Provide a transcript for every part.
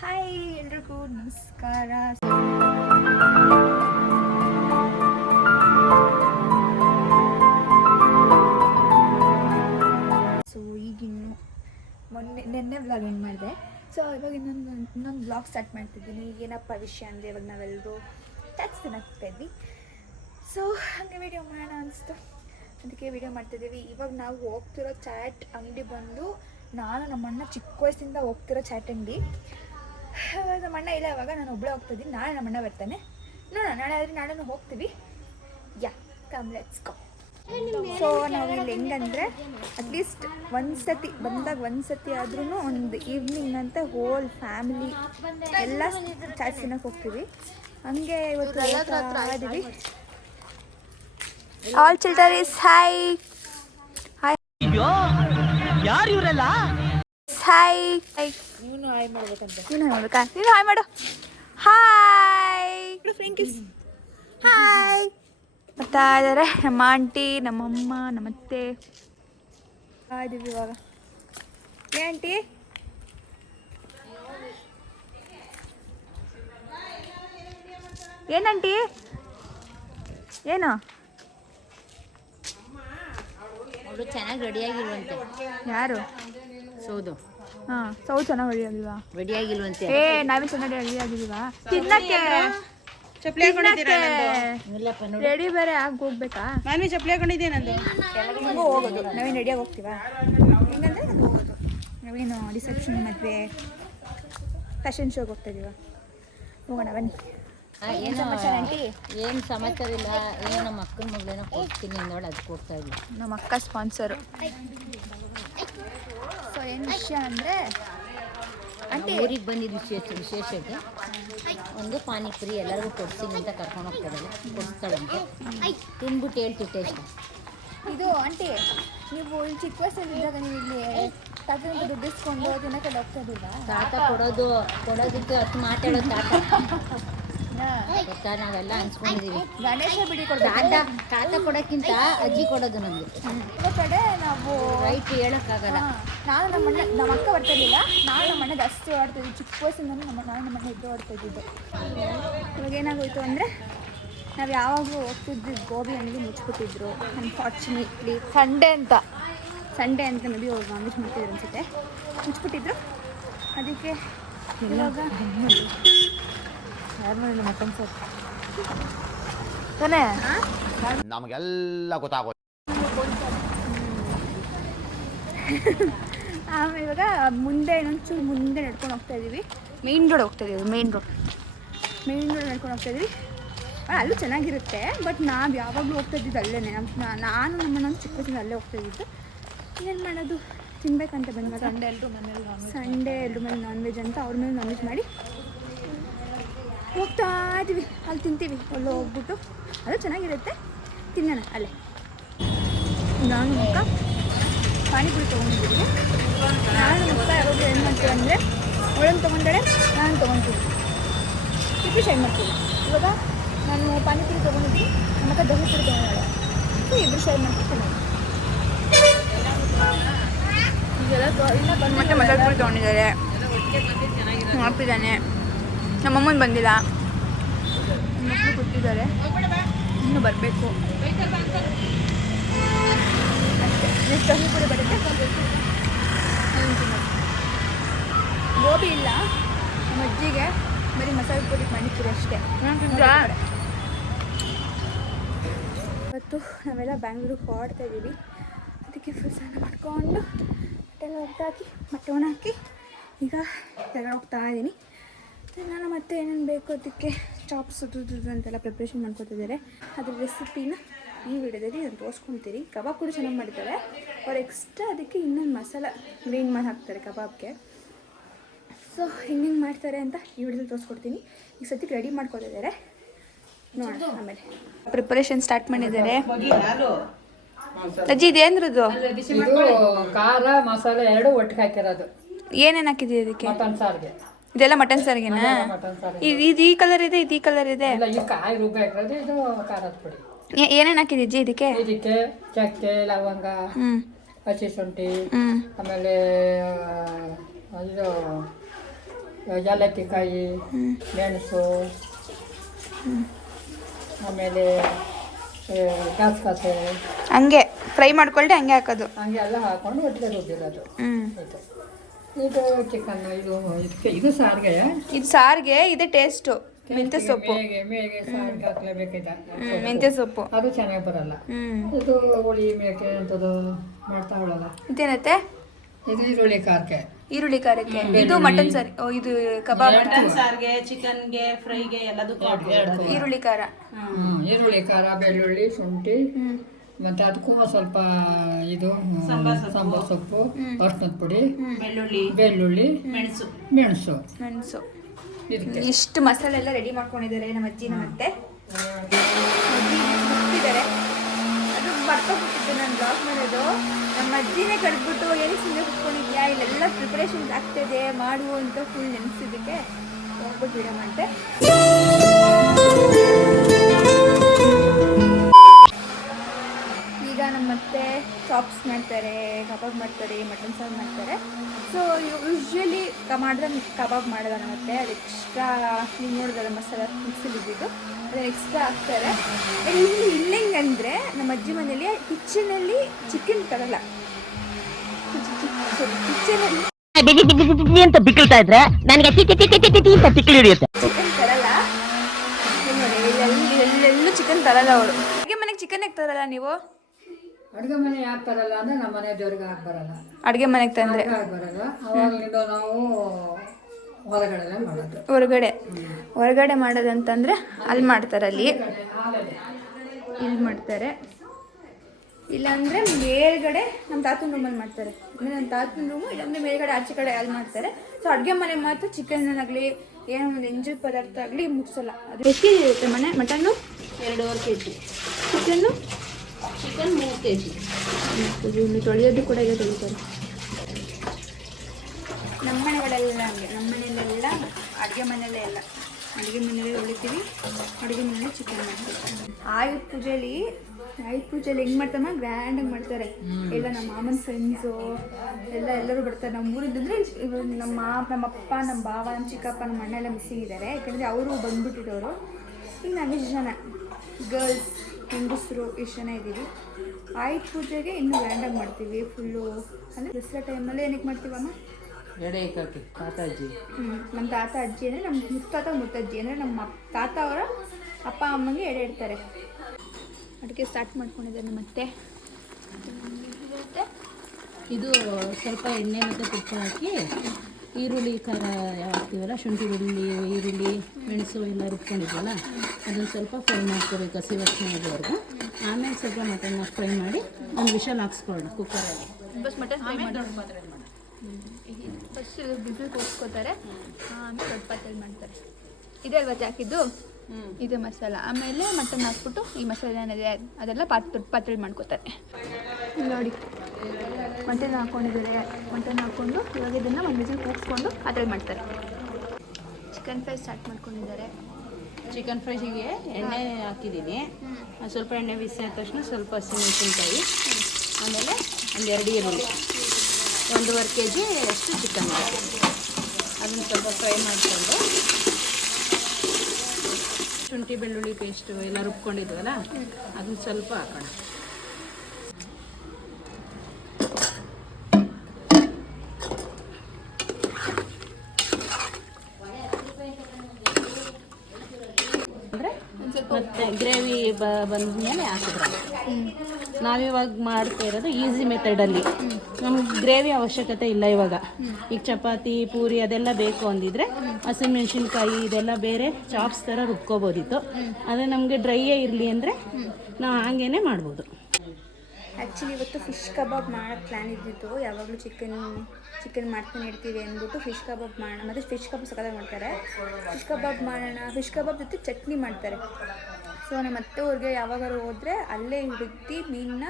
Hi ಎಲ್ರಿಗೂ ನಮಸ್ಕಾರ. So ಈಗಿನ್ನು ನೆನ್ನೆ ವ್ಲಾಗ್ ಏನು ಮಾಡಿದೆ. ಸೊ ಇವಾಗ ಇನ್ನೊಂದು ವ್ಲಾಗ್ ಸ್ಟಾರ್ಟ್ ಮಾಡ್ತಿದ್ದೀನಿ. ಏನಪ್ಪ ವಿಷಯ ಅಂದರೆ ಇವಾಗ ನಾವೆಲ್ಲರೂ ಟ್ಯಾಕ್ಸ್ ತಿನ್ನೋಗ್ತಾ ಇದ್ವಿ. ಸೊ ಹಾಗೆ ವೀಡಿಯೋ ಮಾಡೋಣ ಅನಿಸ್ತು, ಅದಕ್ಕೆ ವೀಡಿಯೋ ಮಾಡ್ತಿದ್ದೀವಿ. ಇವಾಗ ನಾವು ಹೋಗ್ತಿರೋ ಚಾಟ್ ಅಂಗಡಿ ಬಂದು ನಾನು ನಮ್ಮಣ್ಣ ಚಿಕ್ಕ ವಯಸ್ಸಿಂದ ಹೋಗ್ತಿರೋ ಚಾಟ್ ಅಂಗಡಿ. ನಮ್ಮಣ್ಣ ಇಲ್ಲ, ಇವಾಗ ನಾನು ಒಬ್ಬಳೇ ಹೋಗ್ತಾಯಿದ್ದೀನಿ. ನಾಳೆ ನಮ್ಮಣ್ಣ ಬರ್ತಾನೆ, ನೋಡೋಣ ನಾಳೆ ಆದರೆ ನಾಳೆ ಹೋಗ್ತೀವಿ. ಯಾ ಕಮ್ ಲೆಟ್ಸ್ ಗೋ. ಸೊ ನಾವು ಇಲ್ಲಿ ಹೆಂಗಂದರೆ ಅಟ್ಲೀಸ್ಟ್ ಒಂದು ಸತಿ ಆದ್ರೂ ಒಂದು ಈವ್ನಿಂಗ್ ಅಂತ ಹೋಲ್ ಫ್ಯಾಮಿಲಿ ಎಲ್ಲ ಚಾಟ್ ತಿನ್ನೋಕೆ ಹೋಗ್ತೀವಿ. ಹಂಗೆ ಇವತ್ತು ಇದ್ದೀವಿ. All children is hi hi ಯಾರು ಇವರೆಲ್ಲ ಹಾಯ್ ಹಾಯ್. ನೀನು ಹಾಯ್ ಮಾಡ್ಬೇಕಂತ. ನೀನು ಹಾಯ್ ಮಾಡು. ಹಾಯ್ ಫ್ರೆಂಕಿಸ್ ಹಾಯ್ ಬರ್ತಾ ಇದ್ದಾರೆ ನಮ್ಮ ಆಂಟಿ, ನಮ್ಮಮ್ಮ, ನಮ್ಮತ್ತೆ ಇದ್ದೀವಿ ಇವಾಗ. ಏ ಆಂಟಿ ಏನಂಟಿ ಏನು ಅವರು ಚೆನ್ನಾಗಿ ರೆಡಿಯಾಗಿಲ್ವಂತೆ. ಯಾರು? ಸೌದು. ಹಾಂ ಸೌದು ಚೆನ್ನಾಗಿ ರೆಡಿಯಾಗಿಲ್ವಾ? ರೆಡಿಯಾಗಿಲ್ವಂತೆ. ನಾವೇ ಚೆನ್ನಾಗಿ ರೆಡಿಯಾಗಿಲ್ವಾ? ತಿನ್ನಕ್ಕೆ ರೆಡಿ ಬೇರೆ ಆಗಿ ಹೋಗ್ಬೇಕಾ? ನಾನು ಚಪ್ಪಲಿ ಹಾಕೊಂಡಿದ್ದೆ. ನಂದು ಹೋಗೋದು ನಾವೇನು ರೆಡಿಯಾಗಿ ಹೋಗ್ತೀವಾ? ಹೆಂಗಂದ್ರೆ ಅದು ಹೋಗೋದು. ನಾವೇನು ರಿಸೆಪ್ಷನ್, ಮದುವೆ, ಫ್ಯಾಷನ್ ಶೋಗೆ ಹೋಗ್ತಾ ಇದೀವ. ಹೋಗೋಣ ಬನ್ನಿ. ಏನು ಸಮಾಚಾರ ಆಂಟಿ? ಏನು ಸಮಾಚಾರ ಇಲ್ಲ. ಏನೋ ನಮ್ಮ ಅಕ್ಕನ ಮಗಳೇನೋ ಕೊಡ್ತೀನಿ ನೋಡಿ, ಅದು ಕೊಡ್ತಾ ಇಲ್ಲ. ನಮ್ಮ ಅಕ್ಕ ಸ್ಪಾನ್ಸರು. ಸೊ ಏನು ವಿಷಯ ಅಂದರೆ ಆಂಟಿ ಊರಿಗೆ ಬಂದಿದ್ದು ವಿಶೇಷತೆ ಒಂದು ಪಾನಿಪುರಿ ಎಲ್ಲರಿಗೂ ಕೊಡ್ತೀನಿ ಅಂತ ಕರ್ಕೊಂಡು ಹೋಗ್ತಾಳೆ, ಕೊಡಿಸ್ತಾಳಂತೆ. ತಿಂದ್ಬಿಟ್ಟು ಹೇಳ್ತಿತ್ತು ಟೇಸ್ಟ್. ಇದು ಆಂಟಿ, ನೀವು ಇಲ್ಲಿ ಚಿಕ್ಕ ವಯಸ್ಸಲ್ಲಿದ್ದಾಗ ನೀವು ಇಲ್ಲಿ ತಾತನಿಗೆ ದುಡ್ಡಿಸ್ಕೊಂಡು ತಿನ್ನಕ್ಕೆಲ್ಲ ಹೋಗ್ತಾ ಇದ್ದಿಲ್ಲ? ತಾತ ಕೊಡೋದಕ್ಕೆ ಹೊತ್ತು ಮಾತಾಡೋದು ತಾತ ಗೊತ್ತಾ? ನಾವೆಲ್ಲ ಅನ್ಸ್ಕೊಂಡಿದೀವಿ. ಗಣೇಶ ಬಿಡಿ ತಾತ ಕೊಡೋಕ್ಕಿಂತ ಅಜ್ಜಿ ಕೊಡೋದು ನಮಗೆ. ಇವಾಗ ಕಡೆ ನಾವು ರೈಟ್ ಹೇಳೋಕ್ಕಾಗಲ್ಲ. ನಾನು ನಮ್ಮ ಅಕ್ಕ ಬರ್ತಿರ್ಲಿಲ್ಲ, ನಾನು ನಮ್ಮಣ್ಣ ಜಾಸ್ತಿ ಆಡ್ತಿದ್ವಿ. ಚಿಕ್ಕ ವಯಸ್ಸಿಂದ ನಮ್ಮಣ್ಣ ಇದ್ದು ಆಡ್ತಾ ಇದ್ದಿದ್ದು. ಇವಾಗ ಏನಾಗೋಯ್ತು ಅಂದರೆ ನಾವು ಯಾವಾಗಲೂ ಹೋಗ್ತಿದ್ದು ಗೋಬಿ ಅಂಗಡಿ ಮುಚ್ಚಿಬಿಟ್ಟಿದ್ರು. ಅನ್ಫಾರ್ಚುನೇಟ್ಲಿ ಸಂಡೇ ಅಂತ ಮೇ ಬಿ ಅವ್ರು ನಾನ್ ವೆಜ್ ಮಾಡ್ತಿದ್ರು ಅನ್ಸುತ್ತೆ, ಮುಚ್ಚಿಬಿಟ್ಟಿದ್ರು. ಅದಕ್ಕೆ ಇವಾಗ ಮಟನ್ ಸಾರು ತಾನೇ ನಮಗೆಲ್ಲ ಗೊತ್ತಾಗೋದು. ಆಮೇಲೆ ಇವಾಗ ಮುಂದೆ ಇನ್ನೊಂಚೂರು ಮುಂದೆ ನಡ್ಕೊಂಡು ಹೋಗ್ತಾ ಇದ್ದೀವಿ. ಮೇನ್ ರೋಡ್ ನಡ್ಕೊಂಡು ಹೋಗ್ತಾ ಇದ್ದೀವಿ. ಅಲ್ಲೂ ಚೆನ್ನಾಗಿರುತ್ತೆ, ಬಟ್ ನಾವು ಯಾವಾಗಲೂ ಹೋಗ್ತಾ ಇದ್ದಿದ್ದು ಅಲ್ಲೇ. ನಾನು ನಮ್ಮನ್ನ ಚಿಕ್ಕ ವಯಸ್ಸಿಂದ ಅಲ್ಲೇ ಹೋಗ್ತಾ ಇದ್ದಿದ್ದು. ಏನು ಮಾಡೋದು, ತಿನ್ಬೇಕಂತ ಬಂದಾಗ ಸಂಡೇ ಎಲ್ಲರೂ ಮೇಲೆ ನಾನ್ ವೆಜ್ ಅಂತ ಅವ್ರ ಮೇಲೆ ನಾನ್ ವೆಜ್ ಮಾಡಿ ಹೋಗ್ತಾ ಇದ್ದೀವಿ. ಅಲ್ಲಿ ತಿಂತೀವಿ, ಅಲ್ಲೇ ಹೋಗ್ಬಿಟ್ಟು ಅದು ಚೆನ್ನಾಗಿರುತ್ತೆ, ತಿನ್ನೋಣ ಅಲ್ಲೇ. ನಾನು ಅಕ್ಕ ಪಾನಿಪುರಿ ತೊಗೊಂಡಿದ್ದೀವಿ. ನಾನು ಅಕ್ಕ ಯಾವಾಗ ಏನು ಮಾಡ್ತೀವಿ ಅಂದರೆ ಅವಳನ್ನು ತೊಗೊಂಡಾರೆ ನಾನು ತೊಗೊಳ್ತೀನಿ, ಇಬ್ಬರು ಶೇರ್ ಮಾಡ್ತೀವಿ. ಇವಾಗ ನಾನು ಪಾನಿಪುರಿ ತೊಗೊಂಡಿದ್ದೀನಿ, ನಮ್ಮ ಅಕ್ಕ ದಹಿ ಪುರಿ ತೊಗೊಂಡಾಳೆ, ಸೊ ಇಬ್ಬರು ಶೇರ್ ಮಾಡ್ತೀನಿ. ಮತ್ತೆ ಮಸಾಲೆ ಪುರಿ ತೊಗೊಂಡಿದ್ದಾರೆ, ಹಾಕಿದ್ದಾನೆ. ನಮ್ಮಮ್ಮನ ಬಂದಿಲ್ಲ, ಮಕ್ಕಳು ಕೂತಿದ್ದಾರೆ, ಇನ್ನೂ ಬರಬೇಕು ಅಷ್ಟೇ. ನೆಕ್ಸ್ಟ್ ದಹಿ ಪುರಿ ಬರುತ್ತೆ, ಗೋಬಿ ಇಲ್ಲ ನಮ್ಮ ಅಜ್ಜಿಗೆ, ಬರೀ ಮಸಾಲೆ ಪುರಿ ಪಾನಿಪುರಿ ಅಷ್ಟೇ. ಇವತ್ತು ನಾವೆಲ್ಲ ಬ್ಯಾಂಗ್ಳೂರಿಗೆ ಹೊರಡ್ತಾ ಇದ್ದೀವಿ. ಅದಕ್ಕೆ ಫುಲ್ ಸ್ನಾನ ಮಾಡಿಕೊಂಡು ಬಟ್ಟೆಲ್ಲ ಒಗ್ದಾಕಿ ಬಟ್ಟೆ ಒಣ ಹಾಕಿ ಈಗ ತೆಗೆದು ಹೋಗ್ತಾ ಇದ್ದೀನಿ. ನಾನು ಮತ್ತೆ ಏನೇನು ಬೇಕು ಅದಕ್ಕೆ ಚಾಪ್ಸ್ ಅಂತೆಲ್ಲ ಪ್ರಿಪ್ರೇಷನ್ ಮಾಡ್ಕೊತಿದ್ದಾರೆ. ಅದ್ರ ರೆಸಿಪಿನ ಈ ವಿಡಿಯೋದಲ್ಲಿ ನಾನು ತೋರಿಸ್ಕೊಳ್ತೀನಿ. ಕಬಾಬ್ ಕೂಡ ಚೆನ್ನಾಗಿ ಮಾಡಿದ್ದಾರೆ ಅವ್ರು. ಎಕ್ಸ್ಟ್ರಾ ಅದಕ್ಕೆ ಇನ್ನೊಂದು ಮಸಾಲ ಗ್ರೈಂಡ್ ಮಾಡಿ ಹಾಕ್ತಾರೆ ಕಬಾಬ್ಗೆ. ಸೊ ಹೆಂಗೆ ಮಾಡ್ತಾರೆ ಅಂತ ಈ ವಿಡಿಯೋದಲ್ಲಿ ತೋರಿಸ್ಕೊಡ್ತೀನಿ. ಈಗ ಸದ್ಯಕ್ಕೆ ರೆಡಿ ಮಾಡ್ಕೊತಿದ್ದಾರೆ, ನೋಡೋಣ ಆಮೇಲೆ. ಪ್ರಿಪರೇಷನ್ ಸ್ಟಾರ್ಟ್ ಮಾಡಿದ್ದಾರೆ. ಅಜ್ಜಿ ಇದೇನ್ರದ್ದು? ಖಾರ ಮಸಾಲೆ ಎರಡು ಒಟ್ಟಿಗೆ ಹಾಕಿರೋದು. ಏನೇನು ಹಾಕಿದ್ದೀವಿ ಅದಕ್ಕೆ? ಮಟನ್ ಸಾರಿಗೆ. ಇದೆಲ್ಲ ಮಟನ್ ಸಾರಿಗೆನಾ? ಇದು ಈ ಕಲರ್ ಇದೆ, ಇದು ಈ ಕಲರ್ ಇದೆ. ಇದು ಕಾಯಿ ರುಬ್ಬ ಹಾಕಿರೋದು, ಇದು ಖಾರದ ಪುಡಿ. ಏನೇನು ಹಾಕಿದ್ದಿ ಅಜ್ಜಿ ಇದಕ್ಕೆ? ಚಕ್ಕೆ, ಲವಂಗ, ಹಸಿ ಶುಂಠಿ, ಆಮೇಲೆ ಇದು ಏಲಕ್ಕಿಕಾಯಿ ಮೆಣಸು ಆಮೇಲೆ ಗಸಗಸೆ ಹಂಗೆ ಫ್ರೈ ಮಾಡ್ಕೊಳ್ದೆ ಹಂಗೆ ಹಾಕೋದು. ಹಂಗೆ ಎಲ್ಲ ಹಾಕೊಂಡು ಒಟ್ಟಿಗೆ ರುಬ್ಬಿರೋದು. ಹ್ಞೂ ಇದು ಚಿಕನ್ ಇದು ಸಾರಿಗೆ ಇದು ಸಾರಿಗೆ ಇದೆ ಟೇಸ್ಟು. ಮೆಂತ್ಯ ಸೊಪ್ಪು, ಮೇಗೆ ಸಾರಿಗೆ ಹಾಕ್ಲೇಬೇಕಿದೆ. ಮೆಂತ್ಯ ಸೊಪ್ಪು ಅದು ಚೆನ್ನಾಗಿ ಬರಲ್ಲ. ಇದು ಹುಳಿ ಮೇಕೆ ಅಂತದ್ದು ಮಾಡ್ತಾವಳಲ್ಲ, ಇದೇನತ್ತೆ? ಇದು ಈರುಳ್ಳಿ ಖಾರಕ್ಕೆ. ಈರುಳ್ಳಿ ಖಾರಕ್ಕೆ. ಇದು ಮಟನ್ ಸಾರಿ, ಇದು ಕಬಾಬ್. ಸಾರಿಗೆ, ಚಿಕನ್ಗೆ, ಫ್ರೈಗೆ ಎಲ್ಲದಕ್ಕೂ ಈರುಳ್ಳಿ ಖಾರ. ಈರುಳ್ಳಿ ಖಾರ, ಬೆಳ್ಳುಳ್ಳಿ, ಶುಂಠಿ, ಮತ್ತೆ ಅದಕ್ಕೂ ಸ್ವಲ್ಪ ಇದು ಸಾಂಬಾರ್ ಸೊಪ್ಪು, ಅರ್ಶಿನದ ಪುಡಿ, ಬೆಳ್ಳುಳ್ಳಿ, ಮೆಣಸು. ಇಷ್ಟು ಮಸಾಲೆ ಎಲ್ಲ ರೆಡಿ ಮಾಡ್ಕೊಂಡಿದ್ದಾರೆ ನಮ್ಮ ಅಜ್ಜಿ ನಮ್ಮತ್ತೆ. ಮುಟ್ಟಿದ್ದಾರೆ. ಅದು ಮರ್ತೋಗ್ಬಿಟ್ಟಿದ್ದೆ ನಾನು ಬ್ಲಾಗ್ ಮಾಡೋದು. ನಮ್ಮ ಅಜ್ಜಿನೇ ಕಡ್ಬಿಟ್ಟು ಏನು ಸುಮ್ಮನೆ ಕುತ್ಕೊಂಡಿದ್ಯಾ, ಇಲ್ಲೆಲ್ಲ ಪ್ರಿಪ್ರೇಷನ್ಸ್ ಆಗ್ತಾಯಿದೆ ಮಾಡು ಅಂತ ಫುಲ್ ನೆನೆಸಿದ್ದಕ್ಕೆ ಹೋಗ್ಬಿಟ್ಟು ವಿಡಿಯೋ ಮಾಡಿದೆ. ಈಗ ನಮ್ಮತ್ತೆ ಚಾಪ್ಸ್ ಮಾಡ್ತಾರೆ, ಕಬಾಬ್ ಮಾಡ್ತಾರೆ, ಮಟನ್ ಸಾರು ಮಾಡ್ತಾರೆ. ಸೊ ಯೂಶ್ವಲಿ ಕಬಾಬ್ ಮಾಡೋದ ನಮ್ಮತ್ತೆ. ಅದು ಎಕ್ಸ್ಟ್ರಾ ನೀವು ನೋಡಿದ್ರೆ ಮಸಾಲ ಮಿಕ್ಸಲ್ಲಿ ಇದ್ದಿದ್ದು ಅದನ್ನು ಎಕ್ಸ್ಟ್ರಾ ಹಾಕ್ತಾರೆ. ಇಲ್ಲೆಂಗಂದರೆ ನಮ್ಮ ಅಜ್ಜಿ ಮನೇಲಿ ಕಿಚನಲ್ಲಿ ಚಿಕನ್ ತರಲ್ಲ. ಕಿಚನಲ್ಲಿ ಅಂತ ಬಿಕ್ಕಳ್ತಾ ಇದ್ರೆ ನನಗೆ ತಿಕ್ಕಿ ಹಿಡಿಯುತ್ತೆ. ಚಿಕನ್ ತರಲ್ಲ. ಎಲ್ಲೆಲ್ಲೂ ಚಿಕನ್ ತರಲ್ಲ ಅವರು. ಅಡುಗೆ ಮನೆಗೆ ಚಿಕನ್ ಯಾಕೆ ತರಲ್ಲ ನೀವು? ಅಡುಗೆ ಮನೆ ಯಾಕೆ ಬರಲ್ಲ ಅಂದ್ರೆ ನಮ್ಮ ಮನೆ ದೇವ್ರಿಗೆ ಹಾಕಿ ಬರಲ್ಲ. ಅಡುಗೆ ಮನೆಗೆ ತಂದರೆ ಬರಲ್ಲ. ಅವಾಗಲಿಂದ ನಾವು ಹೊರಗಡೆ ಮಾಡೋದು. ಹೊರಗಡೆ ಮಾಡೋದಂತಂದರೆ ಅಲ್ಲಿ ಮಾಡ್ತಾರೆ, ಇಲ್ಲಿ ಮಾಡ್ತಾರೆ. ಇಲ್ಲಾಂದರೆ ಮೇಲ್ಗಡೆ ನಮ್ಮ ತಾತನ ರೂಮಲ್ಲಿ ಮಾಡ್ತಾರೆ. ಅಂದರೆ ನಮ್ಮ ತಾತನ ರೂಮು, ಇಲ್ಲಾಂದರೆ ಮೇಲ್ಗಡೆ ಆಚೆ ಕಡೆ ಅಲ್ಲಿ ಮಾಡ್ತಾರೆ. ಸೊ ಅಡುಗೆ ಮನೆ ಮಾತ್ರ ಚಿಕನ್ನಾಗಲಿ ಏನೋ ಒಂದು ಎಂಜಲ್ ಪದಾರ್ಥ ಆಗಲಿ ಮುಗಿಸಲ್ಲ. ಅದು ಎಷ್ಟು ಕೆ ಜಿ ಇರುತ್ತೆ mutton? 2.5 kg. Chicken? Chicken 3 kg. ಇನ್ನು ತೊಳೆಯೋದು ಕೂಡ ಇದೆ, ತೊಳಿತಾರೆ. ನಮ್ಮ ಮನೆಗಳೆಲ್ಲ ಹಂಗೆ. ನಮ್ಮ ಮನೆಯಲ್ಲೆಲ್ಲ ಅಡುಗೆ ಮನೆಯಲ್ಲೇ ಎಲ್ಲ ಅಡುಗೆ ಮನೆಯಲ್ಲೇ ತೊಳಿತೀವಿ, ಅಡುಗೆ ಮನೆಯಲ್ಲೇ ಚಿಕನ್ ಮಾಡ್ತೀವಿ. ಆಯುಧ ಪೂಜೆಯಲ್ಲಿ ಹೆಂಗೆ ಮಾಡ್ತಾರಮ್ಮ, ಗ್ರ್ಯಾಂಡಾಗಿ ಮಾಡ್ತಾರೆ. ಎಲ್ಲ ನಮ್ಮ ಮಾಮನ ಫ್ರೆಂಡ್ಸು ಎಲ್ಲರೂ ಬರ್ತಾರೆ. ನಮ್ಮ ಊರಿದ್ದಂದರೆ ಇವಾಗ ನಮ್ಮಪ್ಪ, ನಮ್ಮ ಭಾವ, ನಮ್ಮ ಚಿಕ್ಕಪ್ಪ, ನಮ್ಮ ಅಣ್ಣ ಎಲ್ಲ ಮಿಸ್ಸಿಂಗ್ ಇದ್ದಾರೆ. ಯಾಕಂದರೆ ಅವರು ಬಂದುಬಿಟ್ಟಿರೋರು. ಈಗ ನಾವು ಇಷ್ಟು ಜನ ಗರ್ಲ್ಸ್, ಹೆಂಗಸರು ಇಷ್ಟು ಜನ ಇದ್ದೀವಿ. ಆಯುಧ ಪೂಜೆಗೆ ಇನ್ನೂ ಗ್ರ್ಯಾಂಡಾಗಿ ಮಾಡ್ತೀವಿ ಫುಲ್ಲು. ಅಂದರೆ ದಸರಾ ಟೈಮಲ್ಲಿ ಏನಕ್ಕೆ ಮಾಡ್ತೀವಮ್ಮ? ಎಡೆ ಏಕಾಕಿ ತಾತಾಜಿ. ನಮ್ಮ ತಾತ ಅಜ್ಜಿ ಅಂದರೆ ನಮ್ಮ ಮುತ್ತಜ್ಜಿ ಅಂದರೆ ನಮ್ಮ ತಾತ ಅವರ ಅಪ್ಪ ಅಮ್ಮಂಗೆ ಎಡೆ ಇಡ್ತಾರೆ. ಅಡುಗೆ ಸ್ಟಾರ್ಟ್ ಮಾಡ್ಕೊಂಡಿದ್ದಾರೆ ಮತ್ತೆ. ಇದು ಸ್ವಲ್ಪ ಎಣ್ಣೆ ಮತ್ತು ತುಪ್ಪ ಹಾಕಿ ಈರುಳ್ಳಿ ಖಾರ ಹಾಕ್ತೀವಲ್ಲ, ಶುಂಠಿ ಬೆಳ್ಳುಳ್ಳಿ, ಈರುಳ್ಳಿ, ಮೆಣಸು ಎಲ್ಲ ರುಬ್ಕೊಂಡಿದ್ವಲ್ಲ ಅದನ್ನು ಸ್ವಲ್ಪ ಫ್ರೈ ಮಾಡ್ಕೋಬೇಕು ಹಸಿ ವಾಸನೆ ಇರೋವರೆಗೂ. ಆಮೇಲೆ ಸ್ವಲ್ಪ ಮಟನ್ನ ಫ್ರೈ ಮಾಡಿ ಒಂದು ವಿಷಲ್ ಹಾಕ್ಸ್ಕೊಳ್ಳೋಣ ಕುಕ್ಕರಲ್ಲಿ. ಮಟನ್ ಫ್ರೈ ಮಾಡಿ ಫಸ್ಟ್ ಬಿಸಿಲು ಕೂರಿಸ್ಕೋತಾರೆ, ಆಮೇಲೆ ದೊಡ್ಡ ಪಾತ್ರೆಲಿ ಮಾಡ್ತಾರೆ. ಇದೆ ಅಲ್ವಾ ಹಾಕಿದ್ದು? ಇದೆ ಮಸಾಲ. ಆಮೇಲೆ ಮಟನ್ ಹಾಕ್ಬಿಟ್ಟು ಈ ಮಸಾಲೆ ಏನಿದೆ ಅದೆಲ್ಲ ದೊಡ್ಡ ಪಾತ್ರೆಲಿ ಮಾಡ್ಕೋತಾರೆ. ನೋಡಿ ಮಟನ್ ಹಾಕ್ಕೊಂಡಿದ್ದಾರೆ. ಮಟನ್ ಹಾಕ್ಕೊಂಡು ಇವಾಗ ಇದನ್ನು ಒಂದು ಬಿಸಿಲು ಕೂರಿಸ್ಕೊಂಡು ಅದ್ರಲ್ಲಿ ಮಾಡ್ತಾರೆ. ಚಿಕನ್ ಫ್ರೈ ಸ್ಟಾರ್ಟ್ ಮಾಡ್ಕೊಂಡಿದ್ದಾರೆ. ಚಿಕನ್ ಫ್ರೈಗೆ ಎಣ್ಣೆ ಹಾಕಿದ್ದೀನಿ. ಸ್ವಲ್ಪ ಎಣ್ಣೆ ಬಿಸಿ ಆದ ತಕ್ಷಣ ಸ್ವಲ್ಪ ಹಸಿಮೆಣಸಿನ್ಕಾಯಿ, ಆಮೇಲೆ 2 ಈರುಳ್ಳಿ, 1.5 kg ಅಷ್ಟು ಚಿಕನ್ ಇದೆ. ಅದನ್ನು ಸ್ವಲ್ಪ ಫ್ರೈ ಮಾಡಿಕೊಂಡು ಶುಂಠಿ ಬೆಳ್ಳುಳ್ಳಿ ಪೇಸ್ಟು ಎಲ್ಲ ರುಬ್ಕೊಂಡಿದ್ವಲ್ಲ ಅದನ್ನು ಸ್ವಲ್ಪ ಹಾಕೋಣ. ಮತ್ತು ಗ್ರೇವಿ ಬಂದಮೇಲೆ ಹಾಕಿದ್ರೆ ನಾವಿವಾಗ ಮಾಡ್ತಾ ಇರೋದು ಈಸಿ ಮೆಥಡಲ್ಲಿ. ನಮ್ಗೆ ಗ್ರೇವಿ ಅವಶ್ಯಕತೆ ಇಲ್ಲ ಇವಾಗ. ಈಗ ಚಪಾತಿ, ಪೂರಿ ಅದೆಲ್ಲ ಬೇಕು ಅಂದಿದ್ರೆ ಹಸಿಮೆಣ್ಸಿನ್ಕಾಯಿ ಇದೆಲ್ಲ ಬೇರೆ ಚಾಪ್ಸ್ ಥರ ರುಬ್ಕೋಬೋದಿತ್ತು. ಅದೇ ನಮಗೆ ಡ್ರೈಯೇ ಇರಲಿ ಅಂದರೆ ನಾವು ಹಾಗೇ ಮಾಡ್ಬೋದು. ಆ್ಯಕ್ಚುಲಿ ಇವತ್ತು ಫಿಶ್ ಕಬಾಬ್ ಮಾಡೋಕ್ಕೆ ಪ್ಲ್ಯಾನ್ ಇದ್ದಿತ್ತು. ಯಾವಾಗಲೂ ಚಿಕನ್ ಮಾಡ್ತಾನೆ ಇರ್ತೀವಿ ಅಂದ್ಬಿಟ್ಟು ಫಿಶ್ ಕಬಾಬ್ ಮಾಡೋಣ. ಮತ್ತು ಫಿಶ್ ಕಬಾಬ್ ಸಕ್ಕತ್ತಾಗಿ ಮಾಡ್ತಾರೆ. ಫಿಶ್ ಕಬಾಬ್ ಮಾಡೋಣ. ಫಿಶ್ ಕಬಾಬ್ ಜೊತೆ ಚಟ್ನಿ ಮಾಡ್ತಾರೆ. ಸೊ ನಮ್ಮ ಅತ್ತೆಯವ್ರಿಗೆ ಯಾವಾಗಾರು ಹೋದರೆ ಅಲ್ಲೇ ಹಿಡಿದು ಮೀನನ್ನ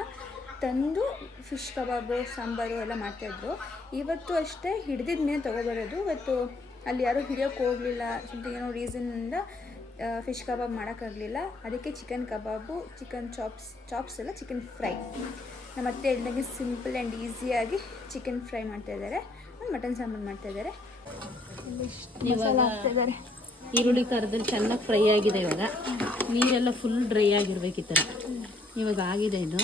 ತಂದು ಫಿಶ್ ಕಬಾಬು, ಸಾಂಬಾರು ಎಲ್ಲ ಮಾಡ್ತಾಯಿದ್ರು. ಇವತ್ತು ಅಷ್ಟೇ ಹಿಡಿದಿದ್ದ ಮೀನು ತೊಗೊಬರೋದು. ಇವತ್ತು ಅಲ್ಲಿ ಯಾರೂ ಹಿಡಿಯೋಕ್ಕೆ ಹೋಗಲಿಲ್ಲ, ಸಮಥಿಂಗ್ ಏನೋ ರೀಸನ್ನಿಂದ ಫಿಶ್ ಕಬಾಬ್ ಮಾಡೋಕ್ಕಾಗಲಿಲ್ಲ. ಅದಕ್ಕೆ ಚಿಕನ್ ಕಬಾಬು, ಚಿಕನ್ ಚಾಪ್ಸ್ ಎಲ್ಲ ಚಿಕನ್ ಫ್ರೈ. ನಮ್ಮ ಅತ್ತೆ ಹೇಳ್ದಂಗೆ ಸಿಂಪಲ್ ಆ್ಯಂಡ್ ಈಸಿಯಾಗಿ ಚಿಕನ್ ಫ್ರೈ ಮಾಡ್ತಾಯಿದ್ದಾರೆ. ಮಟನ್ ಸಾಂಬಾರು ಮಾಡ್ತಾಯಿದ್ದಾರೆ. ಇವಾಗ ಹಾಕ್ತಿದ್ದಾರೆ. ಈರುಳ್ಳಿ ಖಾರದಲ್ಲಿ ಚೆನ್ನಾಗಿ ಫ್ರೈ ಆಗಿದೆ. ಇವಾಗ ನೀರೆಲ್ಲ ಫುಲ್ ಡ್ರೈ ಆಗಿರ್ಬೇಕು ಈ ಥರ. ಇವಾಗ ಆಗಿದೆ ಇದು.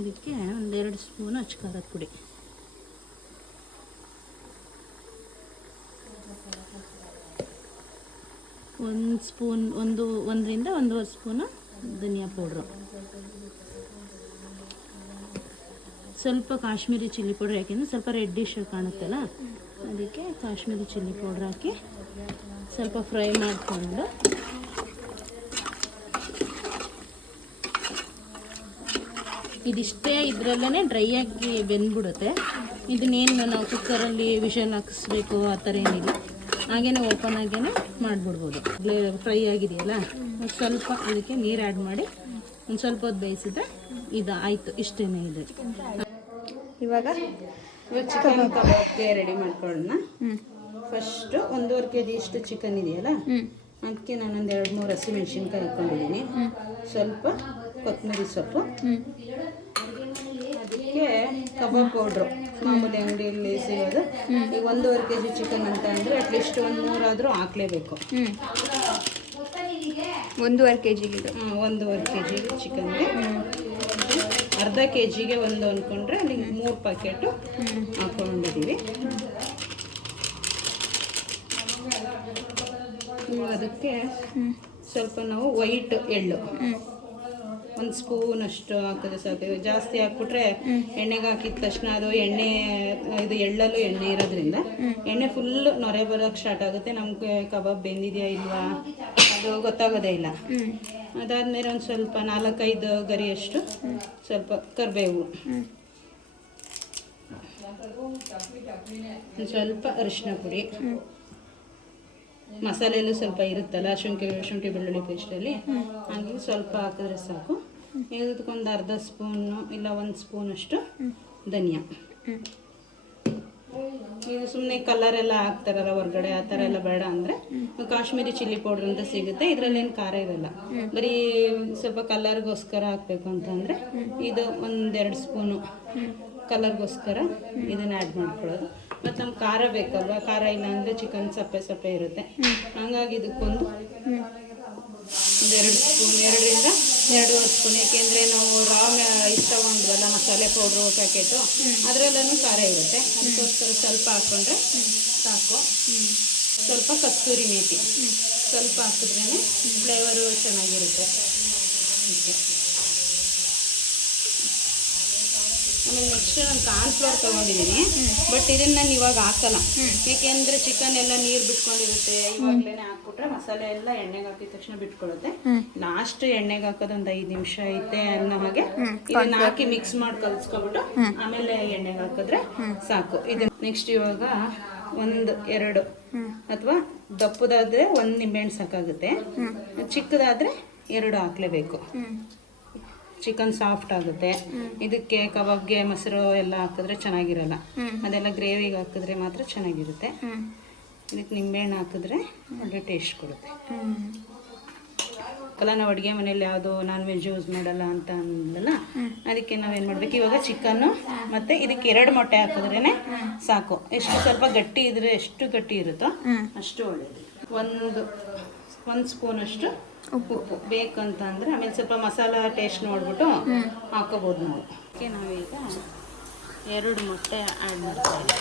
ಇದಕ್ಕೆ 1-2 ಸ್ಪೂನ್ ಅಚ್ಚ ಖಾರದ ಪುಡಿ, ಒಂದರಿಂದ 1.5 ಸ್ಪೂನು ಧನಿಯಾ ಪೌಡ್ರು, ಸ್ವಲ್ಪ ಕಾಶ್ಮೀರಿ ಚಿಲ್ಲಿ ಪೌಡ್ರ್, ಯಾಕೆಂದರೆ ಸ್ವಲ್ಪ ರೆಡ್ಡಿಶ್ ಕಾಣುತ್ತಲ್ಲ ಅದಕ್ಕೆ ಕಾಶ್ಮೀರಿ ಚಿಲ್ಲಿ ಪೌಡ್ರ್ ಹಾಕಿ ಸ್ವಲ್ಪ ಫ್ರೈ ಮಾಡಿಕೊಂಡು ಇದಿಷ್ಟೇ ಇದರಲ್ಲೇ ಡ್ರೈ ಆಗಿ ಬೆಂದ್ಬಿಡುತ್ತೆ. ಇದನ್ನೇನು ನಾವು ಕುಕ್ಕರಲ್ಲಿ ವಿಷಲ್ ಹಾಕಿಸ್ಬೇಕು ಆ ಥರ ಏನಿಲ್ಲ, ಹಾಗೇ ಓಪನ್ ಆಗೇ ಮಾಡಿಬಿಡ್ಬೋದು. ಫ್ರೈ ಆಗಿದೆಯಲ್ಲ, ಸ್ವಲ್ಪ ಅದಕ್ಕೆ ನೀರು ಆ್ಯಡ್ ಮಾಡಿ ಒಂದು ಸ್ವಲ್ಪ ಹೊತ್ತು ಬೇಯಿಸಿದ್ರೆ ಇದು ಆಯಿತು. ಇಷ್ಟೇ ಇದೆ. ಇವಾಗ ಚಿಕನ್ ಕಬಾಬ್ಗೆ ರೆಡಿ ಮಾಡ್ಕೊಳ್ಳೋಣ. ಫಸ್ಟು 1.5 kg ಇಷ್ಟು ಚಿಕನ್ ಇದೆಯಲ್ಲ, ಅದಕ್ಕೆ ನಾನೊಂದು 2-3 ಹಸಿಮೆಣ್ಸಿನ್ಕಾಯಿ ಹಾಕ್ಕೊಂಡಿದ್ದೀನಿ, ಸ್ವಲ್ಪ ಕೊತ್ತಂಬರಿ ಸೊಪ್ಪು, ಅದಕ್ಕೆ ಕಬಾಬ್ ಪೌಡ್ರು ಮಾಮೂಲಿ ಅಂಗಡಿಯಲ್ಲಿ ಸಿಗೋದು. ಈಗ 1.5 kg ಚಿಕನ್ ಅಂತ ಅಂದರೆ ಅಟ್ಲೀಸ್ಟ್ 1 ಆದರೂ ಹಾಕ್ಲೇಬೇಕು. 1.5 kg 1.5 kg ಚಿಕನ್ಗೆ ಅರ್ಧ kgಗೆ 1 ಅಂದ್ಕೊಂಡ್ರೆ ಅಲ್ಲಿಗೆ 3 ಪ್ಯಾಕೆಟು ಹಾಕ್ಕೊಂಡಿದ್ದೀವಿ. ಅದಕ್ಕೆ ಸ್ವಲ್ಪ ನಾವು ವೈಟ್ ಎಳ್ಳು 1 ಸ್ಪೂನ್ ಅಷ್ಟು ಹಾಕಿದ್ರೆ ಸಾಕು. ಜಾಸ್ತಿ ಹಾಕ್ಬಿಟ್ರೆ ಎಣ್ಣೆಗೆ ಹಾಕಿದ ತಕ್ಷಣ ಅದು ಇದು ಎಳ್ಳಲ್ಲೂ ಎಣ್ಣೆ ಇರೋದ್ರಿಂದ ಎಣ್ಣೆ ಫುಲ್ ನೊರೆ ಬರೋಕ್ಕೆ ಸ್ಟಾರ್ಟ್ ಆಗುತ್ತೆ. ನಮಗೆ ಕಬಾಬ್ ಬೆಂದಿದೆಯಾ ಇಲ್ವಾ ಅದು ಗೊತ್ತಾಗೋದೇ ಇಲ್ಲ. ಅದಾದಮೇಲೆ ಒಂದು ಸ್ವಲ್ಪ 4-5 ಗರಿಯಷ್ಟು ಸ್ವಲ್ಪ ಕರಿಬೇವು, ಒಂದು ಸ್ವಲ್ಪ ಅರಿಶಿನ ಪುಡಿ, ಮಸಾಲೆಯಲ್ಲೂ ಸ್ವಲ್ಪ ಇರುತ್ತಲ್ಲ ಶುಂಠಿ ಬೆಳ್ಳುಳ್ಳಿ ಪೇಸ್ಟಲ್ಲಿ, ಹಾಗೆ ಸ್ವಲ್ಪ ಹಾಕಿದ್ರೆ ಸಾಕು. ಇದಕ್ಕೊಂದು ಅರ್ಧ ಸ್ಪೂನು ಇಲ್ಲ 1 ಸ್ಪೂನಷ್ಟು ಧನಿಯಾ. ಇದು ಸುಮ್ಮನೆ ಕಲರ್ ಎಲ್ಲ ಹಾಕ್ತಾರಲ್ಲ ಹೊರಗಡೆ, ಆ ಥರ ಎಲ್ಲ ಬೇಡ ಅಂದರೆ ಕಾಶ್ಮೀರಿ ಚಿಲ್ಲಿ ಪೌಡ್ರ್ ಅಂತ ಸಿಗುತ್ತೆ. ಇದರಲ್ಲೇನು ಖಾರ ಇರಲ್ಲ, ಬರೀ ಸ್ವಲ್ಪ ಕಲರ್ಗೋಸ್ಕರ ಹಾಕಬೇಕು ಅಂತಂದರೆ ಇದು 1-2 ಸ್ಪೂನು ಕಲರ್ಗೋಸ್ಕರ ಇದನ್ನು ಆ್ಯಡ್ ಮಾಡ್ಕೊಳ್ಳೋದು. ಮತ್ತು ನಮ್ಗೆ ಖಾರ ಬೇಕಲ್ವ, ಖಾರ ಇಲ್ಲ ಅಂದರೆ ಚಿಕನ್ ಸಪ್ಪೆ ಇರುತ್ತೆ. ಹಂಗಾಗಿ ಇದಕ್ಕೊಂದು 2 ಸ್ಪೂನ್, 2ರಿಂದ 2.5 ಸ್ಪೂನ್, ಯಾಕೆಂದರೆ ನಾವು ಇದು ತಗೊಂಡ್ವಲ್ಲ ಮಸಾಲೆ ಪೌಡ್ರು ಪ್ಯಾಕೆಟು, ಅದರಲ್ಲೂ ಖಾರ ಇರುತ್ತೆ. ಅದಕ್ಕೋಸ್ಕರ ಸ್ವಲ್ಪ ಹಾಕ್ಕೊಂಡ್ರೆ ಸಾಕು. ಸ್ವಲ್ಪ ಕಸ್ತೂರಿ ಮೇಥಿ ಸ್ವಲ್ಪ ಹಾಕಿದ್ರೇ ಫ್ಲೇವರು ಚೆನ್ನಾಗಿರುತ್ತೆ. ಆಮೇಲೆ ನೆಕ್ಸ್ಟ್ ನಾನು ಕಾರ್ನ್ಫ್ಲೋರ್ ತೊಗೊಂಡಿದ್ದೀನಿ, ಬಟ್ ಇದನ್ನು ನಾನು ಇವಾಗ ಹಾಕಲ್ಲ, ಏಕೆಂದರೆ ಚಿಕನ್ ಎಲ್ಲ ನೀರು ಬಿಟ್ಕೊಂಡಿರುತ್ತೆ. ಇವಾಗಲೇ ಹಾಕ್ಬಿಟ್ರೆ ಮಸಾಲೆ ಎಲ್ಲ ಎಣ್ಣೆಗೆ ಹಾಕಿದ ತಕ್ಷಣ ಬಿಟ್ಕೊಳ್ಳುತ್ತೆ. ಲಾಸ್ಟ್ ಎಣ್ಣೆಗೆ ಹಾಕೋದು ಒಂದು 5 ನಿಮಿಷ ಐತೆ ಅನ್ನೋ ಹಾಗೆ ಇದನ್ನ ಹಾಕಿ ಮಿಕ್ಸ್ ಮಾಡಿ ಕಲಿಸ್ಕೊಬಿಟ್ಟು ಆಮೇಲೆ ಎಣ್ಣೆಗೆ ಹಾಕಿದ್ರೆ ಸಾಕು. ಇದು ನೆಕ್ಸ್ಟ್ ಇವಾಗ 1-2 ಅಥವಾ ದಪ್ಪದಾದರೆ 1 ನಿಂಬೆಹಣ್ಣು ಸಾಕಾಗುತ್ತೆ, ಚಿಕ್ಕದಾದರೆ 2 ಹಾಕ್ಲೇಬೇಕು. ಚಿಕನ್ ಸಾಫ್ಟ್ ಆಗುತ್ತೆ. ಇದಕ್ಕೆ ಕಬಾಬ್ಗೆ ಮೊಸರು ಎಲ್ಲ ಹಾಕಿದ್ರೆ ಚೆನ್ನಾಗಿರಲ್ಲ, ಅದೆಲ್ಲ ಗ್ರೇವಿಗೆ ಹಾಕಿದ್ರೆ ಮಾತ್ರ ಚೆನ್ನಾಗಿರುತ್ತೆ. ಇದಕ್ಕೆ ನಿಂಬೆಹಣ್ಣು ಹಾಕಿದ್ರೆ ಒಳ್ಳೆ ಟೇಸ್ಟ್ ಕೊಡುತ್ತೆ. ಅಲ್ಲ ನಾವು ಅಡುಗೆ ಮನೇಲಿ ಯಾವುದು ನಾನ್ ವೆಜ್ ಯೂಸ್ ಮಾಡಲ್ಲ ಅಂತ ಅಂದಲ್ಲ, ಅದಕ್ಕೆ ನಾವೇನು ಮಾಡಬೇಕು, ಇವಾಗ ಚಿಕನ್ನು ಮತ್ತು ಇದಕ್ಕೆ 2 ಮೊಟ್ಟೆ ಹಾಕಿದ್ರೇ ಸಾಕು. ಎಷ್ಟು ಸ್ವಲ್ಪ ಗಟ್ಟಿ ಇದ್ರೆ ಎಷ್ಟು ಗಟ್ಟಿ ಇರುತ್ತೋ ಅಷ್ಟು ಒಳ್ಳೆಯದು. 1 ಸ್ಪೂನಷ್ಟು ಉಪ್ಪು ಬೇಕಂತ ಅಂದರೆ ಆಮೇಲೆ ಸ್ವಲ್ಪ ಮಸಾಲ ಟೇಸ್ಟ್ ನೋಡ್ಬಿಟ್ಟು ಹಾಕೋಬೋದು ನಾವು. ಅದಕ್ಕೆ ನಾವೀಗ 2 ಮೊಟ್ಟೆ ಆ್ಯಡ್ ಮಾಡ್ತೀವಿ.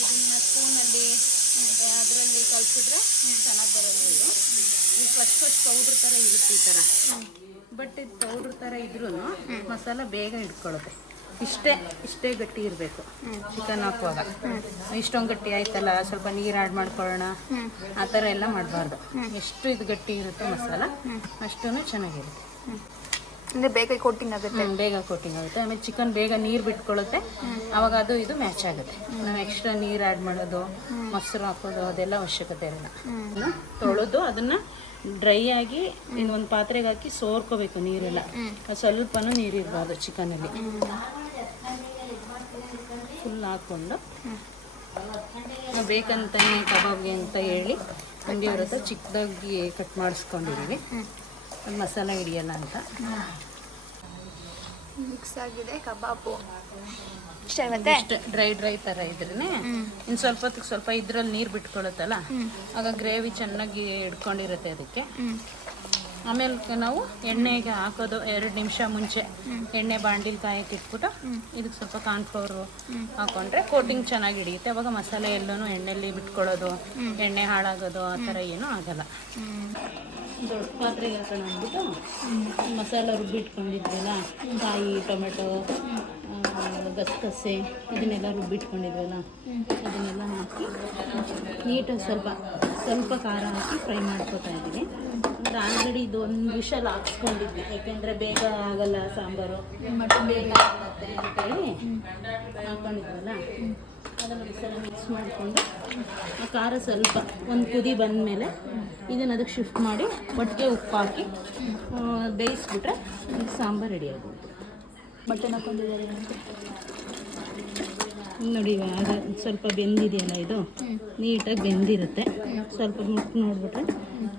ಇದನ್ನು ಸ್ಪೂನಲ್ಲಿ ಅದರಲ್ಲಿ ಕಲಿಸಿದ್ರೆ ಚೆನ್ನಾಗಿ ಬರೋದು. ಇದು ಫಸ್ಟ್ ಪೌಡ್ರ್ ಥರ ಇರುತ್ತೆ ಈ ಥರ, ಬಟ್ ಇದು ಪೌಡ್ರ್ ಥರ ಇದ್ರೂ ಮಸಾಲ ಬೇಗ ಹಿಡ್ಕೊಳ್ಳುತ್ತೆ. ಇಷ್ಟೇ ಗಟ್ಟಿ ಇರಬೇಕು ಚಿಕನ್ ಹಾಕುವಾಗ. ಇಷ್ಟೊಂದು ಗಟ್ಟಿ ಆಯ್ತಲ್ಲ ಸ್ವಲ್ಪ ನೀರು ಆ್ಯಡ್ ಮಾಡ್ಕೊಳ್ಳೋಣ ಆ ಥರ ಎಲ್ಲ ಮಾಡಬಾರ್ದು. ಎಷ್ಟು ಇದು ಗಟ್ಟಿ ಇರುತ್ತೆ ಮಸಾಲ ಅಷ್ಟೂ ಚೆನ್ನಾಗಿರುತ್ತೆ. ಅಂದರೆ ಬೇಗ ಕೋಟಿಂಗ್ ಆಗುತ್ತೆ. ಬೇಗ ಕೋಟಿಂಗ್ ಆಗುತ್ತೆ. ಆಮೇಲೆ ಚಿಕನ್ ಬೇಗ ನೀರು ಬಿಟ್ಕೊಳ್ಳುತ್ತೆ, ಆವಾಗ ಅದು ಇದು ಮ್ಯಾಚ್ ಆಗುತ್ತೆ. ನಾವು ಎಕ್ಸ್ಟ್ರಾ ನೀರು ಆ್ಯಡ್ ಮಾಡೋದು, ಮೊಸರು ಹಾಕೋದು ಅದೆಲ್ಲ ಅವಶ್ಯಕತೆ ಇರಲ್ಲ. ತೊಳೆದು ಅದನ್ನು ಡ್ರೈ ಆಗಿ ಇನ್ನೊಂದು ಪಾತ್ರೆಗೆ ಹಾಕಿ ಸೋರ್ಕೋಬೇಕು ನೀರೆಲ್ಲ. ಸ್ವಲ್ಪನೂ ನೀರು ಇರಬಾರ್ದು ಚಿಕನಲ್ಲಿ. ಹಾಕ್ಕೊಂಡು ಬೇಕಂತಾನೆ ಕಬಾಬ್ಗೆ ಅಂತ ಹೇಳಿ ಹಂಗೆ ಇರುತ್ತೆ ಚಿಕ್ಕದಾಗಿ ಕಟ್ ಮಾಡಿಸ್ಕೊಂಡಿದ್ದೀವಿ ಅದು ಮಸಾಲೆ ಹಿಡಿಯಲ್ಲ ಅಂತ. ಮಿಕ್ಸ್ ಆಗಿದೆ ಕಬಾಬು ಇಷ್ಟ ಮತ್ತೆ ಇಷ್ಟು ಡ್ರೈ ಥರ ಇದ್ರೇ ಇನ್ನು ಸ್ವಲ್ಪ ಹೊತ್ತಿಗೆ ಸ್ವಲ್ಪ ಇದ್ರಲ್ಲಿ ನೀರು ಬಿಟ್ಕೊಳುತ್ತಲ್ಲ ಆಗ ಗ್ರೇವಿ ಚೆನ್ನಾಗಿ ಹಿಡ್ಕೊಂಡಿರುತ್ತೆ ಅದಕ್ಕೆ. ಆಮೇಲೆ ನಾವು ಎಣ್ಣೆಗೆ ಹಾಕೋದು 2 ನಿಮಿಷ ಮುಂಚೆ ಎಣ್ಣೆ ಬಾಂಡಿಲ್ ಕಾಯಕ್ಕೆ ಇಟ್ಬಿಟ್ಟು ಇದಕ್ಕೆ ಸ್ವಲ್ಪ ಕಾರ್ನ್ಫ್ಲೋರು ಹಾಕೊಂಡ್ರೆ ಕೋಟಿಂಗ್ ಚೆನ್ನಾಗಿ ಹಿಡಿಯುತ್ತೆ. ಅವಾಗ ಮಸಾಲೆ ಎಲ್ಲನೂ ಎಣ್ಣೆಯಲ್ಲಿ ಬಿಟ್ಕೊಳ್ಳೋದು ಎಣ್ಣೆ ಹಾಳಾಗೋದು ಆ ಥರ ಏನೂ ಆಗಲ್ಲ. ದೊಡ್ಡ ಪಾತ್ರೆಗೆ ಹಾಕೋಣ ಅಂದ್ಬಿಟ್ಟು ಮಸಾಲ ರುಬ್ಬಿಟ್ಕೊಂಡಿದ್ವಲ್ಲ ಕಾಯಿ ಟೊಮೆಟೊ ಗಸಗಸೆ ಇದನ್ನೆಲ್ಲ ರುಬ್ಬಿಟ್ಕೊಂಡಿದ್ವಲ್ಲ ಅದನ್ನೆಲ್ಲ ಹಾಕಿ ನೀಟಾಗಿ ಸ್ವಲ್ಪ ಖಾರ ಹಾಕಿ ಫ್ರೈ ಮಾಡ್ಕೊತಾ ಇದ್ದೀನಿ. ಆಲ್ರೆಡಿ ಇದು 1 ವಿಷಲ್ ಹಾಕ್ಸ್ಕೊಂಡಿದ್ವಿ ಯಾಕೆಂದರೆ ಬೇಗ ಆಗಲ್ಲ ಸಾಂಬಾರು ಬೇಗ ಆಗುತ್ತೆ ಅಂತೇಳಿ ಹಾಕ್ಕೊಂಡಿದ್ವಲ್ಲ ಅದನ್ನು ಒಂದ್ಸಲ ಮಿಕ್ಸ್ ಮಾಡಿಕೊಂಡು ಆ ಖಾರ ಸ್ವಲ್ಪ ಒಂದು ಕುದಿ ಬಂದಮೇಲೆ ಇದನ್ನು ಅದಕ್ಕೆ ಶಿಫ್ಟ್ ಮಾಡಿ ಒಟ್ಟಿಗೆ ಉಪ್ಪು ಹಾಕಿ ಬೇಯಿಸ್ಬಿಟ್ರೆ ಸಾಂಬಾರು ರೆಡಿ ಆಗುತ್ತೆ. ಮಟನ್ ಹಾಕೊಂಡಿದ್ದಾರೆ ನೋಡಿ ಇವಾಗ ಸ್ವಲ್ಪ ಬೆಂದಿದೆಯಲ್ಲ ಇದು ನೀಟಾಗಿ ಬೆಂದಿರುತ್ತೆ. ಸ್ವಲ್ಪ ಮುಟ್ಟು ನೋಡಿಬಿಟ್ರೆ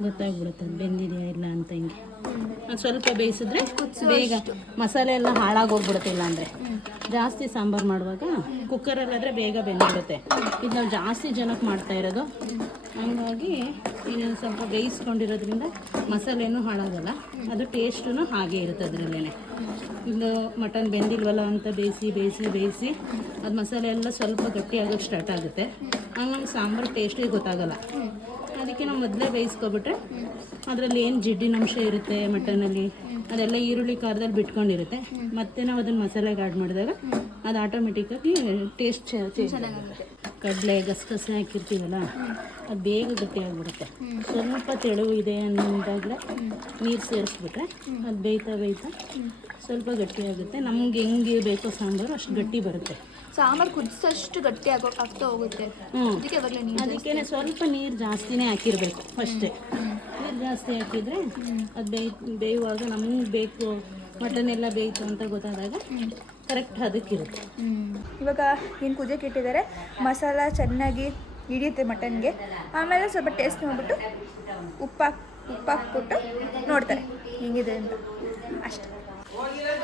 ಗೊತ್ತಾಗ್ಬಿಡುತ್ತೆ ಅದು ಬೆಂದಿದೆಯಾ ಇಲ್ಲ ಅಂತ. ಹಿಂಗೆ ಅದು ಸ್ವಲ್ಪ ಬೇಯಿಸಿದ್ರೆ ಬೇಗ ಮಸಾಲೆ ಎಲ್ಲ ಹಾಳಾಗೋಗ್ಬಿಡುತ್ತೆ. ಇಲ್ಲ ಅಂದರೆ ಜಾಸ್ತಿ ಸಾಂಬಾರು ಮಾಡುವಾಗ ಕುಕ್ಕರಲ್ಲಾದರೆ ಬೇಗ ಬೆಂದಿರುತ್ತೆ. ಇದು ನಾವು ಜಾಸ್ತಿ ಜನಕ್ಕೆ ಮಾಡ್ತಾ ಇರೋದು ಹಂಗಾಗಿ ಇದು ಸ್ವಲ್ಪ ಬೇಯಿಸ್ಕೊಂಡಿರೋದ್ರಿಂದ ಮಸಾಲೆನೂ ಹಾಳಾಗಲ್ಲ, ಅದು ಟೇಸ್ಟೂ ಹಾಗೇ ಇರುತ್ತೆ ಅದರಲ್ಲೇ. ಇದು ಮಟನ್ ಬೆಂದಿಲ್ವಲ್ಲ ಅಂತ ಬೇಯಿಸಿ ಅದು ಮಸಾಲೆ ಎಲ್ಲ ಸ್ವಲ್ಪ ಗಟ್ಟಿಯಾಗೋಕ್ಕೆ ಸ್ಟಾರ್ಟ್ ಆಗುತ್ತೆ. ಹಂಗಾಗಿ ಸಾಂಬಾರು ಟೇಸ್ಟಿಗೆ ಗೊತ್ತಾಗಲ್ಲ. ಅದಕ್ಕೆ ನಾವು ಮೊದಲೇ ಬೇಯಿಸ್ಕೊಬಿಟ್ರೆ ಅದರಲ್ಲಿ ಏನು ಜಿಡ್ಡಿನಂಶ ಇರುತ್ತೆ ಮಟನಲ್ಲಿ ಅದೆಲ್ಲ ಈರುಳ್ಳಿ ಖಾರದಲ್ಲಿ ಬಿಟ್ಕೊಂಡಿರುತ್ತೆ. ಮತ್ತೆ ನಾವು ಅದನ್ನು ಮಸಾಲೆಗೆ ಆ್ಯಡ್ ಮಾಡಿದಾಗ ಅದು ಆಟೋಮೆಟಿಕ್ಕಾಗಿ ಟೇಸ್ಟ್ ಚೆನ್ನಾಗುತ್ತೆ. ಕಡಲೆ ಗಸಗಸೆ ಹಾಕಿರ್ತೀವಲ್ಲ ಅದು ಬೇಗ ಗಟ್ಟಿಯಾಗಿಬಿಡುತ್ತೆ. ಸ್ವಲ್ಪ ತೆಳು ಇದೆ ಅಂದಾಗಲೇ ನೀರು ಸೇರಿಸ್ಬಿಟ್ರೆ ಅದು ಬೇಯ್ತಾ ಸ್ವಲ್ಪ ಗಟ್ಟಿಯಾಗುತ್ತೆ. ನಮ್ಗೆ ಹೆಂಗೆ ಬೇಕೋ ಸಾಂಬಾರು ಅಷ್ಟು ಗಟ್ಟಿ ಬರುತ್ತೆ. ಸಾಂಬಾರು ಕುದಿಸೋಷ್ಟು ಗಟ್ಟಿ ಆಗ್ತಾ ಹೋಗುತ್ತೆ. ಅದಕ್ಕೆ ಸ್ವಲ್ಪ ನೀರು ಜಾಸ್ತಿನೇ ಹಾಕಿರಬೇಕು ಫಸ್ಟೇ. ನೀರು ಜಾಸ್ತಿ ಹಾಕಿದರೆ ಅದು ಬೇಯುವಾಗ ನಮಗೆ ಬೇಕು ಮಟನ್ ಎಲ್ಲ ಬೇಯಿತು ಅಂತ ಗೊತ್ತಾದಾಗ ಕರೆಕ್ಟ್ ಅದಕ್ಕಿರುತ್ತೆ. ಇವಾಗ ಏನು ಕುದಿಯೋಕೆ ಇಟ್ಟಿದ್ದಾರೆ, ಮಸಾಲ ಚೆನ್ನಾಗಿ ಹಿಡಿಯುತ್ತೆ ಮಟನ್ಗೆ. ಆಮೇಲೆ ಸ್ವಲ್ಪ ಟೇಸ್ಟ್ ನೋಡ್ಬಿಟ್ಟು ಉಪ್ಪು ಹಾಕ್ಬಿಟ್ಟು ನೋಡ್ತಾರೆ ಹೆಂಗಿದೆ ಅಂತ ಅಷ್ಟೇ.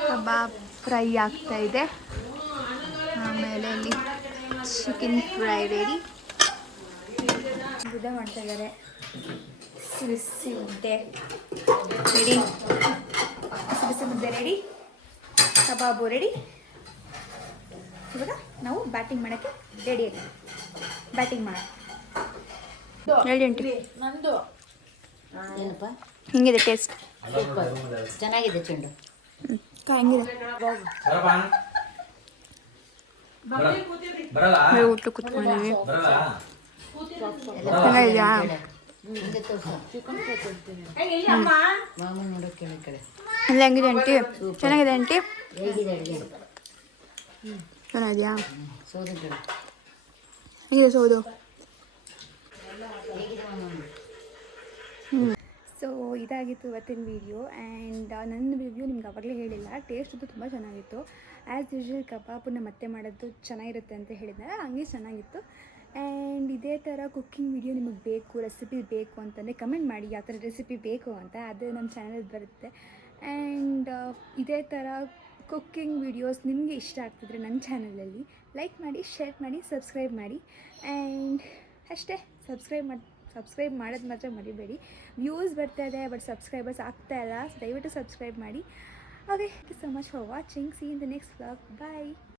ಕಬಾಬ್ ಫ್ರೈ ಆಗ್ತಾ ಇದೆ. ಆಮೇಲೆ ಅಲ್ಲಿ ಚಿಕನ್ ಫ್ರೈ ರೆಡಿ. ಮುದ್ದೆ ಮಾಡ್ತಾ ಇದ್ದಾರೆ. ಬಿಸಿ ಮುದ್ದೆ ರೆಡಿ, ಬಿಸಿ ಮುದ್ದೆ ರೆಡಿ, ಕಬಾಬು ರೆಡಿ. ಇವಾಗ ನಾವು ಬ್ಯಾಟಿಂಗ್ ಮಾಡೋಕ್ಕೆ ರೆಡಿ ಆಗಿ ಬ್ಯಾಟಿಂಗ್ ಮಾಡೋಣ. ರೆಡಿ ಉಂಟು. ಏನಪ್ಪ ಹಿಂಗಿದೆ ಟೇಸ್ಟ್? ಚೆನ್ನಾಗಿದೆ ಚೆಂಡು. ಹೆಂಗಿದೆ ಊಟ ಕುತ್ಕೊಂಡಿದ್ವಿ. ಚೆನ್ನಾಗಿದೆಯಾ? ಅಲ್ಲ ಹೆಂಗಿದೆ ಆಂಟಿ? ಚೆನ್ನಾಗಿದೆ ಆಂಟಿ? ಚೆನ್ನಾಗಿದೆಯಾ? ಹೆಂಗಿದೆ ಸೌದು? ಸೊ ಇದಾಗಿತ್ತು ಇವತ್ತಿನ ವೀಡಿಯೋ. ಆ್ಯಂಡ್ ನನ್ನ ರಿವ್ಯೂ ನಿಮ್ಗೆ ಆವಾಗಲೇ ಹೇಳಿಲ್ಲ, ಟೇಸ್ಟ್ ಅಂತೂ ತುಂಬ ಚೆನ್ನಾಗಿತ್ತು. ಆ್ಯಸ್ ಯೂಶ್ವಲ್ ಕಬಾಬನ್ನ ಮತ್ತೆ ಮಾಡೋದು ಚೆನ್ನಾಗಿರುತ್ತೆ ಅಂತ ಹೇಳಿದ್ದಾರೆ, ಹಂಗೆ ಚೆನ್ನಾಗಿತ್ತು. ಆ್ಯಂಡ್ ಇದೇ ಥರ ಕುಕ್ಕಿಂಗ್ ವೀಡಿಯೋ ನಿಮಗೆ ಬೇಕು, ರೆಸಿಪಿ ಬೇಕು ಅಂತಂದರೆ ಕಮೆಂಟ್ ಮಾಡಿ ಯಾವ ಥರ ರೆಸಿಪಿ ಬೇಕು ಅಂತ, ಅದು ನಮ್ಮ ಚಾನಲ್ ಬರುತ್ತೆ. ಆ್ಯಂಡ್ ಇದೇ ಥರ ಕುಕ್ಕಿಂಗ್ ವೀಡಿಯೋಸ್ ನಿಮಗೆ ಇಷ್ಟ ಆಗ್ತಿದ್ರೆ ನನ್ನ ಚಾನಲಲ್ಲಿ ಲೈಕ್ ಮಾಡಿ, ಶೇರ್ ಮಾಡಿ, ಸಬ್ಸ್ಕ್ರೈಬ್ ಮಾಡಿ. ಆ್ಯಂಡ್ ಅಷ್ಟೇ, ಸಬ್ಸ್ಕ್ರೈಬ್ ಮಾಡೋದು ಮಾತ್ರ ಮರಿಬೇಡಿ. ವ್ಯೂಸ್ ಬರ್ತಾ ಇದೆ ಬಟ್ ಸಬ್ಸ್ಕ್ರೈಬರ್ಸ್ ಆಗ್ತಾ ಇಲ್ಲ, ದಯವಿಟ್ಟು ಸಬ್ಸ್ಕ್ರೈಬ್ ಮಾಡಿ. Okay, thank you so much for watching. See in the next vlog. Bye.